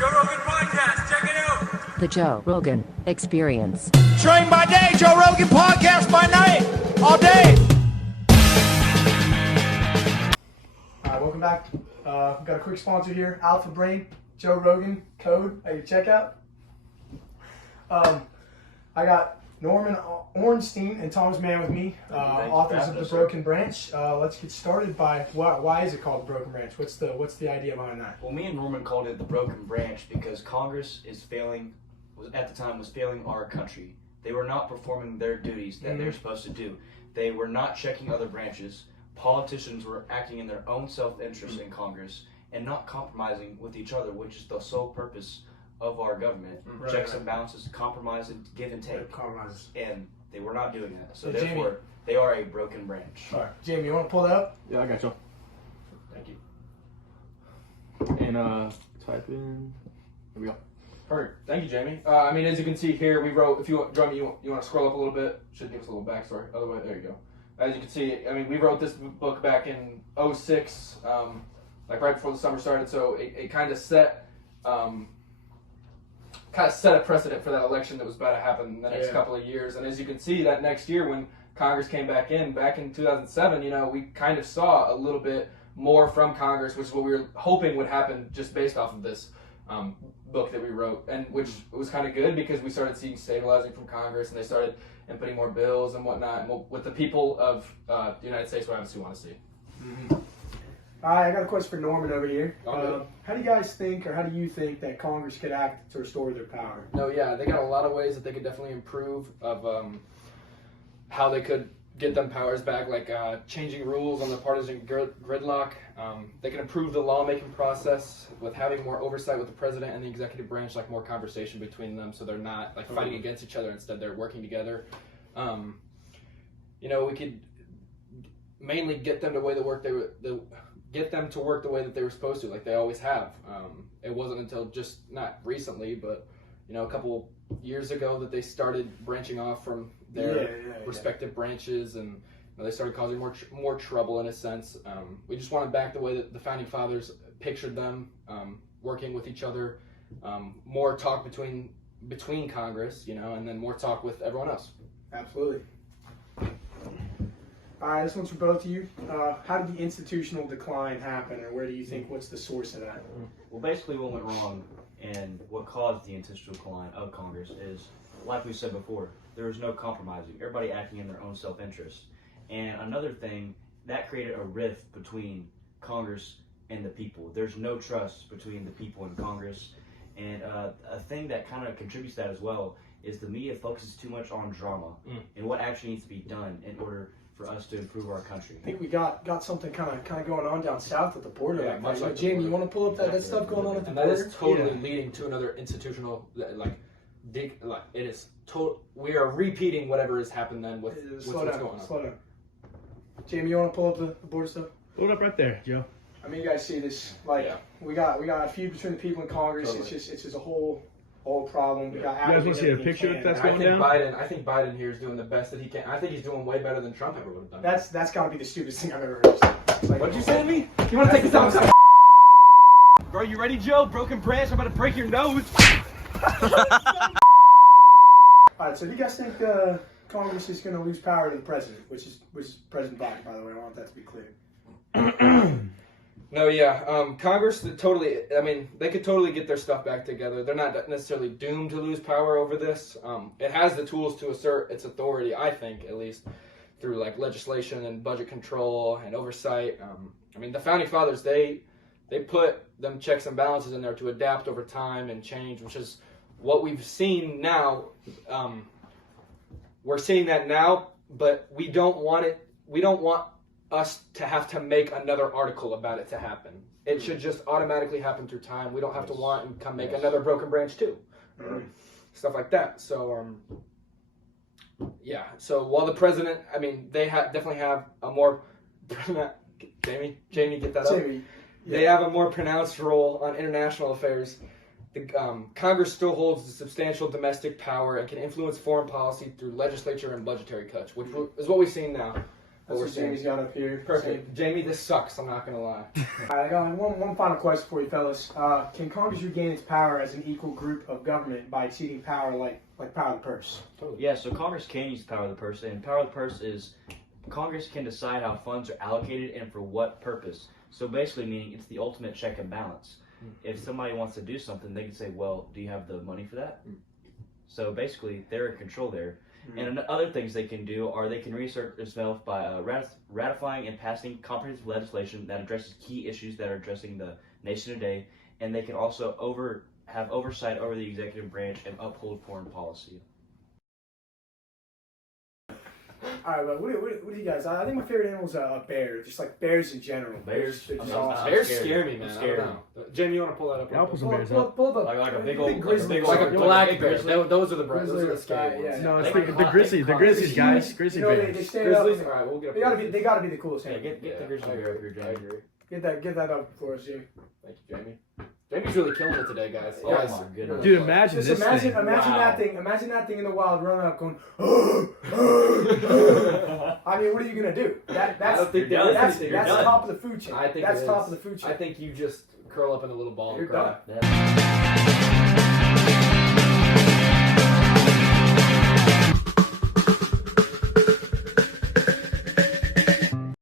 Joe Rogan Podcast, check it out. The Joe Rogan Experience. Train by day, Joe Rogan Podcast by night, all day. All right, welcome back. We've got a quick sponsor here, Alpha Brain, Joe Rogan code at your checkout. I got Norman Ornstein and Thomas Mann with me, authors of The Broken Branch. Let's get started by why is it called The Broken Branch? What's the idea behind that? Well, me and Norman called it The Broken Branch because Congress was failing our country. They were not performing their duties that they're supposed to do. They were not checking other branches. Politicians were acting in their own self-interest in Congress and not compromising with each other, which is the sole purpose of our government. Checks and balances, compromise and give and take. Compromises. And they were not doing that. So Hey, therefore, they are a broken branch. All right, Jamie, you want to pull that up? Yeah, I got you. Thank you. And type in. Here we go. Perfect. Thank you, Jamie. I mean, as you can see here, we wrote, if you want, Jeremy, you want to scroll up a little bit? Should give us a little backstory. Otherwise, there you go. As you can see, I mean, we wrote this book back in 06, like right before the summer started, so it kind of set a precedent for that election that was about to happen in the next couple of years. And as you can see, that next year when Congress came back in 2007, you know, we kind of saw a little bit more from Congress, which is what we were hoping would happen just based off of this book that we wrote, and which was kind of good because we started seeing stabilizing from Congress, and they started inputting more bills and whatnot, and what the people of the United States want to see. All right, I got a question for Norman over here. Okay. How do you think that Congress could act to restore their power? No, yeah, they got a lot of ways that they could definitely improve of how they could get them powers back, like changing rules on the partisan gridlock. They can improve the lawmaking process with having more oversight with the president and the executive branch, like more conversation between them, so they're not like fighting against each other. Instead, they're working together. You know, we could mainly get them to work the way that they were supposed to, like they always have. It wasn't until just not recently, but you know, a couple years ago that they started branching off from their respective branches, and you know, they started causing more trouble in a sense. We just wanted back the way that the founding fathers pictured them, working with each other, more talk between Congress, you know, and then more talk with everyone else. Absolutely. All right, this one's for both of you. How did the institutional decline happen, or where do you think, what's the source of that? Well, basically what went wrong and what caused the intentional decline of Congress is, like we said before, there was no compromising. Everybody acting in their own self-interest. And another thing, that created a rift between Congress and the people. There's no trust between the people and Congress. And a thing that kind of contributes to that as well is the media focuses too much on drama and what actually needs to be done in order for us to improve our country. I think we got something kind of going on down south at the border. Yeah, much like the Jamie, border. you want to pull up that stuff going on at the And border? that is totally leading to another institutional, we are repeating whatever has happened then with what's going on. Slow down. Jamie, you want to pull up the border stuff? Pull it up right there, Joe. I mean, you guys see this, we got a feud between the people in Congress. Totally. It's just a whole problem. We got You guys want to see a picture that's going down? I think Biden here is doing the best that he can. I think he's doing way better than Trump ever would have done. That's got to be the stupidest thing I've ever heard. Like, What'd you say to me? You want to take this out? Bro, you ready, Joe? Broken Branch, I'm about to break your nose. All right, so do you guys think Congress is going to lose power to the president, which is President Biden, by the way? I want that to be clear. No, yeah. Congress totally, I mean, they could totally get their stuff back together. They're not necessarily doomed to lose power over this. It has the tools to assert its authority, I think, at least, through like legislation and budget control and oversight. I mean, the founding fathers, they put them checks and balances in there to adapt over time and change, which is what we've seen now. We're seeing that now, but we don't want it. We don't want us to have to make another article about it to happen. It should just automatically happen through time. We don't have to want and come make another broken branch too. Stuff like that. So, yeah. So while the president, I mean, they definitely have a more, Jamie, get that up. Jamie, They have a more pronounced role on international affairs. Congress still holds the substantial domestic power and can influence foreign policy through legislature and budgetary cuts, which is what we've seen now. That's what Jamie's got up here. Perfect. Jamie, this sucks. I'm not gonna lie. Alright, I got one final question for you, fellas. Can Congress regain its power as an equal group of government by exceeding power like power of the purse? Yeah, so Congress can use the power of the purse, and power of the purse is Congress can decide how funds are allocated and for what purpose. So basically, meaning it's the ultimate check and balance. If somebody wants to do something, they can say, "Well, do you have the money for that?" So basically, they're in control there. And other things they can do are they can reassert themselves by ratifying and passing comprehensive legislation that addresses key issues that are addressing the nation today, and they can also have oversight over the executive branch and uphold foreign policy. Alright, but what do you guys? I think my favorite animal is a bear. Just like bears in general. Bears? They're just I'm awesome. Bears scared. scare me, man. I'm I scared. don't know. Jamie, you want to pull that up? Yeah, I'll put some bears up. Pull the Like a big old grizzly. Like a Like black big bear. grizzly. Those are the scary ones. Yeah. No, it's They the can grizzlies. The hunt. grizzlies, guys. Grizzly You know, they bears. stand up. Grizzlies? Alright, we'll get They gotta be the coolest Yeah, animal. get the grizzly bear up here, I Jamie. agree. Get that up for us, Jamie. Thank you, Jamie. Jamie's really killing it today, guys. Oh Guys, my goodness. Dude, imagine Just this imagine thing. that thing. Imagine that thing in the wild running up, going. I mean, what are you gonna do? I don't think You're done. That's You're done. top of the food chain. I think that's it top is. of the food chain. I think you just curl up in a little ball You're and cry. done. That's-